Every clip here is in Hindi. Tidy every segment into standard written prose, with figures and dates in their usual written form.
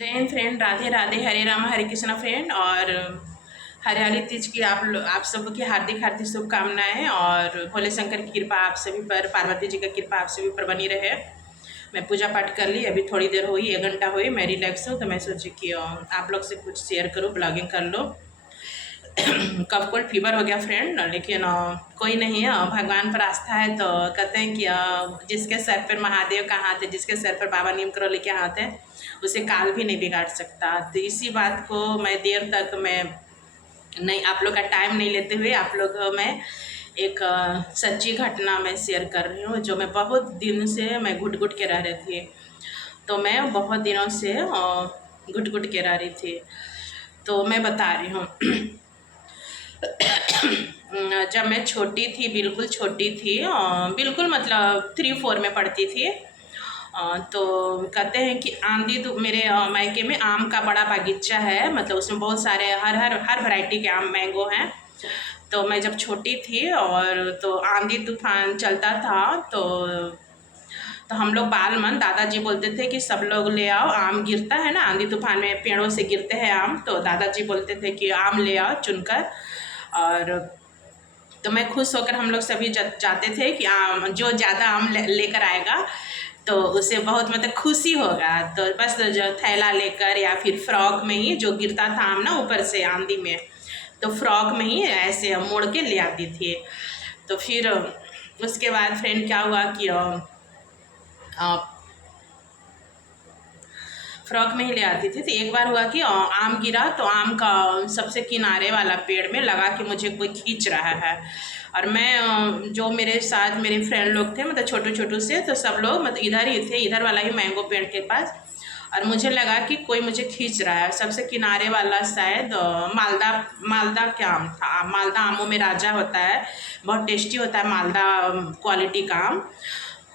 जैन फ्रेंड, राधे राधे, हरे राम हरे कृष्णा फ्रेंड। और हरियाली तीज की आप सबको की हार्दिक हार्दिक शुभकामनाएं। और भोले शंकर की कृपा आप सभी पर, पार्वती जी की कृपा आप सभी पर बनी रहे। मैं पूजा पाठ कर ली, अभी थोड़ी देर हुई, 1 घंटा हुई, मैं रिलैक्स हूँ, तो मैं सोची कि आप लोग से कुछ शेयर करूँ, ब्लॉगिंग कर लो। कफ कोल्ड फीवर हो गया फ्रेंड, लेकिन कोई नहीं है, भगवान पर आस्था है। तो कहते हैं कि जिसके सर पर महादेव का हाथ है, जिसके सर पर बाबा नीम करोली के हाथ है, उसे काल भी नहीं बिगाड़ सकता। तो इसी बात को मैं देर तक मैं नहीं, आप लोग का टाइम नहीं लेते हुए आप लोग मैं एक सच्ची घटना मैं शेयर कर रही हूँ, जो मैं बहुत दिन से मैं घुट घुट के रह रही थी। तो मैं बहुत दिनों से घुट घुट के रह रही थी, तो मैं बता रही हूँ। जब मैं छोटी थी, बिल्कुल छोटी थी, बिल्कुल मतलब 3-4 में पढ़ती थी। तो कहते हैं कि मेरे मायके में आम का बड़ा बागीचा है, मतलब उसमें बहुत सारे हर हर हर वैरायटी के आम मैंगो हैं। तो मैं जब छोटी थी और तो आंधी तूफान चलता था, तो हम लोग बाल मन दादाजी बोलते थे कि सब लोग ले आओ, आम गिरता है ना, आंधी तूफान में पेड़ों से गिरते हैं आम, तो दादाजी बोलते थे कि आम ले आओ चुनकर। और तो मैं खुश होकर हम लोग सभी जाते थे कि आम जो ज़्यादा आम लेकर आएगा तो उसे बहुत मतलब खुशी होगा। तो बस जो थैला लेकर या फिर फ्रॉक में ही, जो गिरता था आम ना ऊपर से आंधी में, तो फ्रॉक में ही ऐसे मोड़ के ले आती थी। तो फिर उसके बाद फ्रेंड क्या हुआ कि फ्रॉक में ही ले आती थी। तो एक बार हुआ कि आम गिरा, तो आम का सबसे किनारे वाला पेड़ में लगा कि मुझे कोई खींच रहा है। और मैं जो मेरे साथ मेरे फ्रेंड लोग थे, मतलब छोटू छोटू से, तो सब लोग मतलब इधर ही थे, इधर वाला ही मैंगो पेड़ के पास। और मुझे लगा कि कोई मुझे खींच रहा है। सबसे किनारे वाला शायद मालदा मालदा क्या आम था, मालदा आमों में राजा होता है, बहुत टेस्टी होता है मालदा क्वालिटी का आम।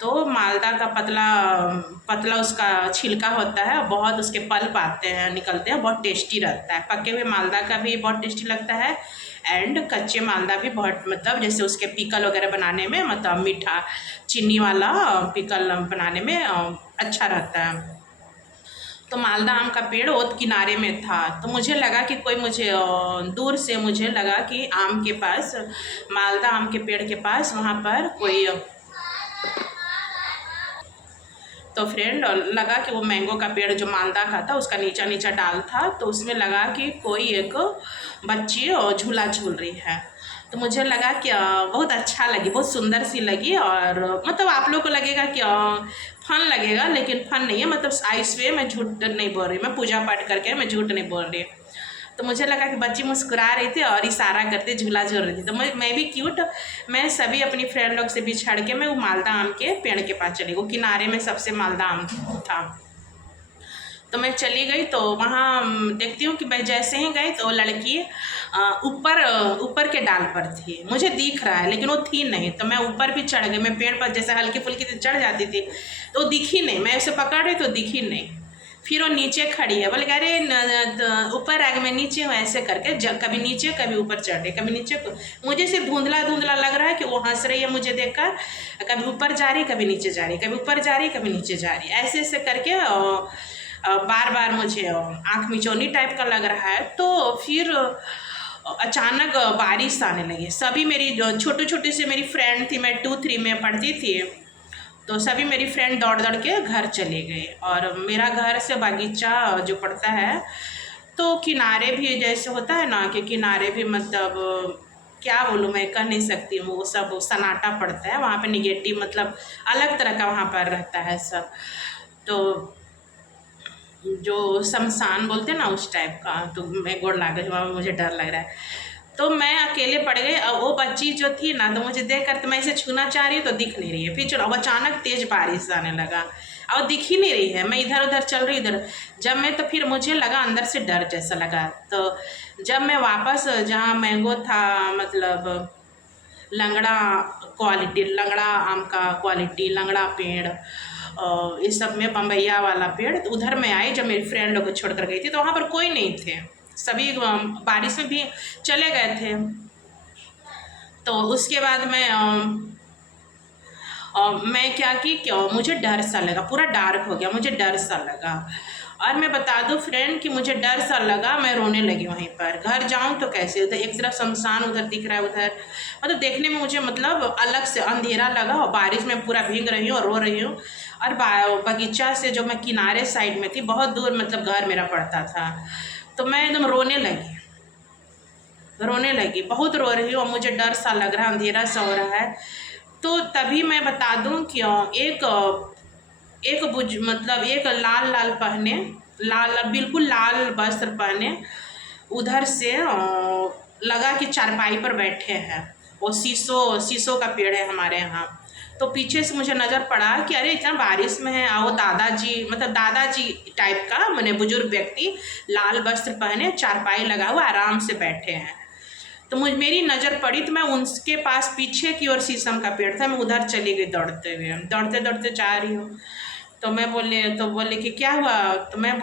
तो मालदा का पतला पतला उसका छिलका होता है, बहुत उसके पल्प आते हैं, निकलते हैं, बहुत टेस्टी रहता है। पके हुए मालदा का भी बहुत टेस्टी लगता है, एंड कच्चे मालदा भी बहुत, मतलब जैसे उसके पिकल वगैरह बनाने में, मतलब मीठा चीनी वाला पिकल बनाने में अच्छा रहता है। तो मालदा आम का पेड़ वो किनारे में था, तो मुझे लगा कि कोई मुझे दूर से मुझे लगा कि आम के पास, मालदा आम के पेड़ के पास वहाँ पर कोई, तो फ्रेंड लगा कि वो मैंगो का पेड़ जो मालदा का था उसका नीचा नीचा डाल था, तो उसमें लगा कि कोई एक बच्ची झूला झूल रही है। तो मुझे लगा कि बहुत अच्छा लगी, बहुत सुंदर सी लगी। और मतलब आप लोग को लगेगा कि फन लगेगा, लेकिन फन नहीं है, मतलब आई स्वे मैं झूठ नहीं बोल रही, मैं पूजा पाठ करके मैं झूठ नहीं बोल रही। तो मुझे लगा कि बच्ची मुस्कुरा रही थी और इशारा करते झूला झूल रही थी, तो मैं भी क्यूट, मैं सभी अपनी फ्रेंड लोग से बिछड़ के मैं वो मालदा आम के पेड़ के पास चली, वो किनारे में सबसे मालदा आम था। तो मैं चली गई, तो वहाँ देखती हूँ कि मैं जैसे ही गई तो लड़की ऊपर ऊपर के डाल पर थी, मुझे दिख रहा है लेकिन वो थी नहीं। तो मैं ऊपर भी चढ़ गई, मैं पेड़ पर जैसे हल्की फुल्की चढ़ जाती थी, तो दिखी नहीं, मैं उसे पकड़ रही तो दिखी नहीं। फिर वो नीचे खड़ी है, बोले अरे ऊपर आ गए, मैं नीचे हूँ, ऐसे करके कभी नीचे कभी ऊपर चढ़ रही, कभी नीचे। मुझे सिर्फ धुंधला धुंधला लग रहा है कि वो हंस रही है मुझे देखकर, कभी ऊपर जा रही कभी नीचे जा रही, कभी ऊपर जा रही कभी नीचे जा रही, ऐसे ऐसे करके बार बार मुझे आँख मिचौनी टाइप का लग रहा है। तो फिर अचानक बारिश आने लगी। सभी मेरी जो छोटी छोटी से मेरी फ्रेंड थी, मैं 2-3 में पढ़ती थी, तो सभी मेरी फ्रेंड दौड़ दौड़ के घर चले गए। और मेरा घर से बागीचा जो पड़ता है, तो किनारे भी जैसे होता है ना कि किनारे भी मतलब क्या बोलूँ, मैं कह नहीं सकती हूँ, वो सब सन्नाटा पड़ता है वहाँ पे, निगेटिव मतलब अलग तरह का वहाँ पर रहता है सब। तो जो शमशान बोलते हैं ना उस टाइप का, तो मैं गोड़ लाग गई वहाँ, मुझे डर लग रहा है। तो मैं अकेले पड़ गई, और वो बच्ची जो थी ना, तो मुझे देख कर, तो मैं इसे छूना चाह रही हूँ तो दिख नहीं रही है। फिर चलो, अब अचानक तेज बारिश आने लगा और दिख ही नहीं रही है, मैं इधर उधर चल रही इधर। जब मैं, तो फिर मुझे लगा अंदर से डर जैसा लगा। तो जब मैं वापस जहाँ मैंगो था, मतलब लंगड़ा क्वालिटी, लंगड़ा आम का क्वालिटी, लंगड़ा पेड़, इस सब में बम्बैया वाला पेड़, तो उधर मैं आई जब मेरी फ्रेंड लोग को छोड़ कर गई थी, तो वहाँ पर कोई नहीं थे, सभी बारिश में भी चले गए थे। तो उसके बाद मैं क्या कि, क्यों मुझे डर सा लगा, पूरा डार्क हो गया, मुझे डर सा लगा। और मैं बता दूं फ्रेंड कि मुझे डर सा लगा, मैं रोने लगी वहीं पर। घर जाऊं तो कैसे, उधर एक तरफ शमशान उधर दिख रहा है, उधर मतलब देखने में मुझे मतलब अलग से अंधेरा लगा, और बारिश में पूरा भीग रही हूँ और रो रही हूँ। और बगीचा से जो मैं किनारे साइड में थी, बहुत दूर मतलब घर मेरा पड़ता था, तो मैं एकदम रोने लगी, बहुत रो रही हूँ और मुझे डर सा लग रहा है, अंधेरा सा हो रहा है। तो तभी मैं बता दूं कि एक एक मतलब एक लाल लाल पहने, लाल बिल्कुल लाल वस्त्र पहने, उधर से लगा कि चारपाई पर बैठे हैं। वो शीशों का पेड़ है हमारे यहाँ। तो पीछे से मुझे नज़र पड़ा कि अरे इतना बारिश में है, वो दादाजी मतलब दादाजी टाइप का मैंने बुजुर्ग व्यक्ति लाल वस्त्र पहने चारपाई लगा हुआ आराम से बैठे हैं। तो मेरी नज़र पड़ी, तो मैं उनके पास पीछे की ओर शीशम का पेड़ था, मैं उधर चली गई दौड़ते हुए, दौड़ते दौड़ते जा रही हूँ। तो बोले कि क्या हुआ, तो मैं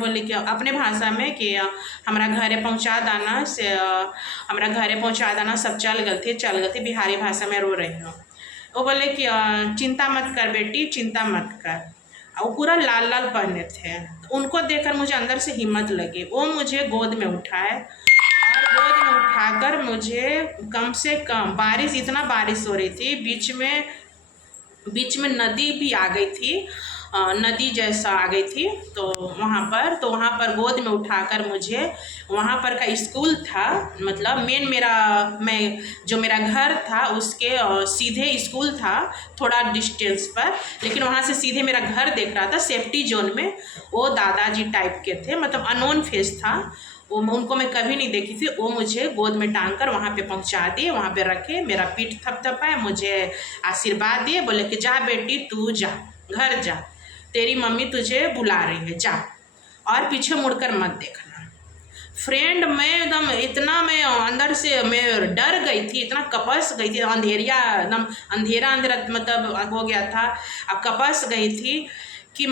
बोली कि अपने भाषा में कि हमारा घरे पहुँचा देना से हमारा घरे पहुँचा देना, सब चल गए थे, बिहारी भाषा में रो रही हूँ। वो बोले कि चिंता मत कर बेटी, चिंता मत कर। और वो पूरा लाल लाल पहने थे। तो उनको देखकर मुझे अंदर से हिम्मत लगी, वो मुझे गोद में उठाए और गोद में उठाकर मुझे कम से कम, इतना बारिश हो रही थी, बीच में नदी भी आ गई थी, नदी जैसा आ गई थी। तो वहाँ पर गोद में उठाकर मुझे वहाँ पर का स्कूल था, मतलब मेरा घर था उसके सीधे स्कूल था, थोड़ा डिस्टेंस पर, लेकिन वहाँ से सीधे मेरा घर देख रहा था सेफ्टी जोन में। वो दादाजी टाइप के थे, मतलब अननोन फेस था वो, उनको मैं कभी नहीं देखी थी। वो मुझे गोद में टांग कर वहाँ पे पहुँचा दिए, वहाँ पे रखे, मेरा पीठ थपथपाए, मुझे आशीर्वाद दिए, बोले कि जा बेटी तू जा, घर जा, तेरी मम्मी तुझे बुला रही है, जा, और पीछे मुड़कर मत देखना। फ्रेंड मैं एकदम इतना, मैं अंदर से मैं डर गई थी, इतना कपस गई थी, अंधेरिया एकदम अंधेरा मतलब हो गया था, अब कपस गई थी कि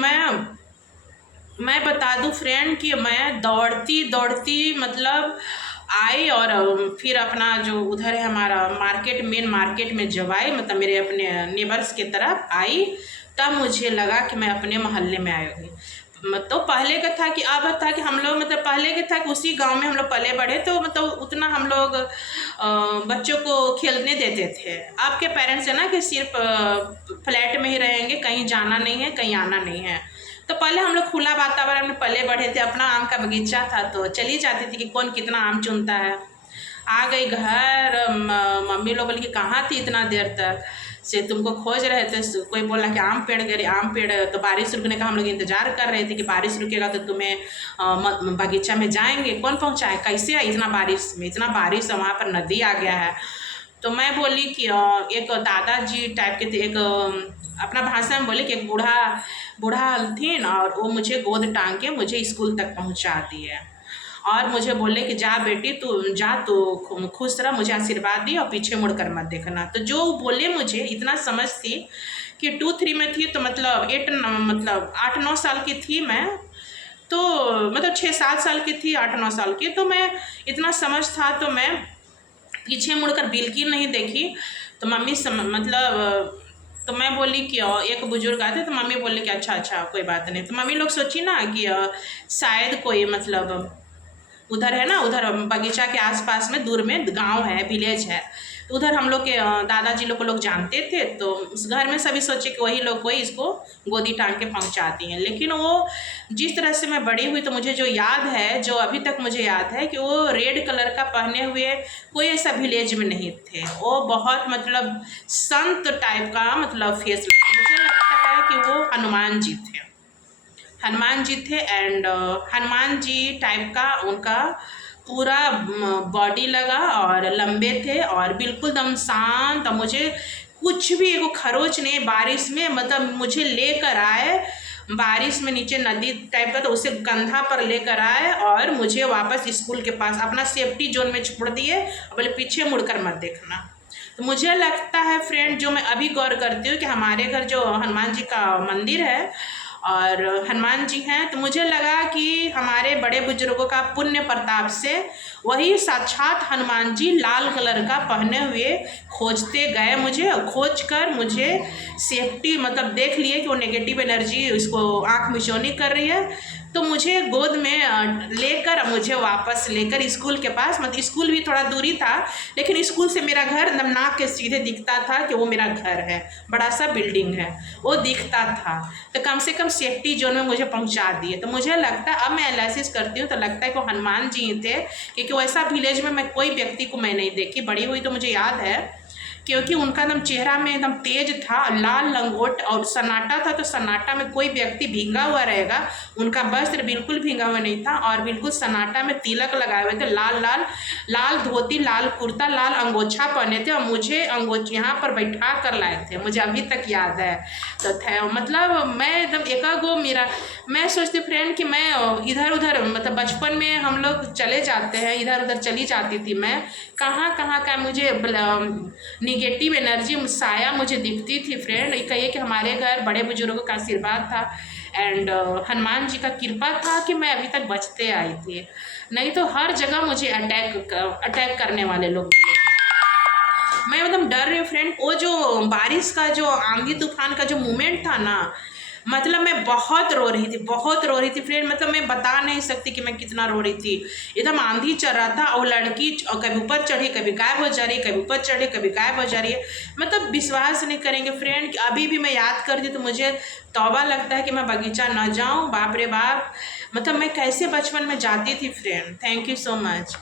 मैं बता दूं फ्रेंड कि मैं दौड़ती दौड़ती मतलब आई, और फिर अपना जो उधर है हमारा मेन मार्केट में जब आई, मतलब मेरे अपने नेबर्स की तरफ आई, तब मुझे लगा कि मैं अपने मोहल्ले में आई हुई। तो पहले का था कि अब था कि हम लोग मतलब पहले के था कि उसी गांव में हम लोग पले बढ़े, तो मतलब उतना हम लोग बच्चों को खेलने देते थे। आपके पेरेंट्स है ना कि सिर्फ फ्लैट में ही रहेंगे, कहीं जाना नहीं है, कहीं आना नहीं है। तो पहले हम लोग खुला वातावरण में पले बढ़े थे, अपना आम का बगीचा था, तो चली जाती थी कि कौन कितना आम चुनता है। आ गई घर, मम्मी लोग बोली कि कहाँ थी इतना देर तक से, तुमको खोज रहे थे। कोई बोला कि आम पेड़, तो बारिश रुकने का हम लोग इंतजार कर रहे थे कि बारिश रुकेगा तो तुम्हें बगीचा में जाएंगे। कौन पहुँचाए, कैसे आए इतना बारिश में, इतना बारिश है, वहाँ पर नदी आ गया है। तो मैं बोली कि एक दादाजी टाइप के थे, एक अपना भाषा में बोले कि एक बूढ़ा हल्थीन, और वो मुझे गोद टांग के मुझे स्कूल तक पहुंचा दिए, और मुझे बोले कि जा बेटी तू जा, तो खुश रह, मुझे आशीर्वाद दी और पीछे मुड़कर मत देखना। तो जो बोले, मुझे इतना समझ थी कि 2-3 में थी, तो मतलब 8-9 साल की थी मैं, तो मतलब 6-7 साल की थी, 8-9 साल की, तो मैं इतना समझ था, तो मैं पीछे मुड़कर बिल्कुल नहीं देखी। तो मम्मी मतलब तो मैं बोली कि एक बुजुर्ग आते, तो मम्मी बोली कि अच्छा कोई बात नहीं। तो मम्मी लोग सोची ना कि शायद कोई मतलब उधर है ना, उधर बगीचा के आसपास में दूर में गांव है, विलेज है, तो उधर हम लोग के दादाजी लोग को लोग जानते थे, तो उस घर में सभी सोचे कि वही लोग कोई इसको गोदी टांग के पहुंचाती हैं। लेकिन वो जिस तरह से मैं बड़ी हुई, तो मुझे जो याद है, जो अभी तक मुझे याद है, कि वो रेड कलर का पहने हुए कोई ऐसा विलेज में नहीं थे। वो बहुत मतलब संत टाइप का मतलब फेस लगा, मुझे लगता है कि वो हनुमान जी थे। एंड हनुमान जी टाइप का उनका पूरा बॉडी लगा, और लंबे थे, और बिल्कुल दम शांत। और मुझे कुछ भी एगो खरोच नहीं, बारिश में मतलब मुझे लेकर आए, बारिश में नीचे नदी टाइप का, तो उसे कंधा पर लेकर आए और मुझे वापस स्कूल के पास अपना सेफ्टी जोन में छोड़ दिए, बोले पीछे मुड़कर मत देखना। तो मुझे लगता है फ्रेंड, जो मैं अभी गौर करती हूँ कि हमारे घर जो हनुमान जी का मंदिर है, और हनुमान जी हैं। तो मुझे लगा कि हमारे बड़े बुजुर्गों का पुण्य प्रताप से वही साक्षात हनुमान जी लाल कलर का पहने हुए खोजते गए मुझे, और खोज कर मुझे सेफ्टी मतलब देख लिए कि वो नेगेटिव एनर्जी उसको आँख मिचौनी कर रही है। तो मुझे गोद में लेकर मुझे वापस लेकर स्कूल के पास, मतलब स्कूल भी थोड़ा दूरी था लेकिन स्कूल से मेरा घर एकदम नाक के सीधे दिखता था कि वो मेरा घर है, बड़ा सा बिल्डिंग है वो दिखता था। तो कम से कम सेफ्टी जोन में मुझे पहुंचा दिए। तो मुझे लगता है, अब मैं एनालिसिस करती हूँ तो लगता है कि हनुमान जी ही थे, क्योंकि वैसा विलेज में मैं कोई व्यक्ति को मैं नहीं देखी, बड़ी हुई तो मुझे याद है, क्योंकि उनका एकदम चेहरा में एकदम तेज था, लाल लंगोट, और सन्नाटा था। तो सन्नाटा में कोई व्यक्ति भींगा हुआ रहेगा, उनका वस्त्र बिल्कुल भींगा हुआ नहीं था और बिल्कुल सन्नाटा में तिलक लगाए हुए थे, लाल लाल लाल धोती, लाल कुर्ता, लाल अंगोछा पहने थे, और मुझे यहाँ पर बैठा कर लाए थे, मुझे अभी तक याद है। तो थे मतलब मैं एकदम एकागो मेरा, मैं सोचती फ्रेंड कि मैं इधर उधर, मतलब बचपन में हम लोग चले जाते हैं, इधर उधर चली जाती थी मैं, कहाँ कहाँ का मुझे निगेटिव एनर्जी साया मुझे दिखती थी फ्रेंड। ये कहिए कि हमारे घर बड़े बुजुर्गों का आशीर्वाद था एंड हनुमान जी का कृपा था कि मैं अभी तक बचते आई थी, नहीं तो हर जगह मुझे अटैक करने वाले लोग मिले। मैं एकदम डर रही हूँ फ्रेंड। वो जो बारिश का जो आंधी तूफान का जो मोमेंट था ना, मतलब मैं बहुत रो रही थी, बहुत रो रही थी फ्रेंड। मतलब मैं बता नहीं सकती कि मैं कितना रो रही थी। एकदम आंधी चल रहा था और लड़की कभी ऊपर चढ़ी कभी गायब हो जा रही है, कभी ऊपर चढ़ी कभी गायब हो जा रही है। मतलब विश्वास नहीं करेंगे फ्रेंड कि अभी भी मैं याद करती तो मुझे तौबा लगता है कि मैं बगीचा न जाऊँ। बाप रे बाप, मतलब मैं कैसे बचपन में जाती थी friend. Thank you so much.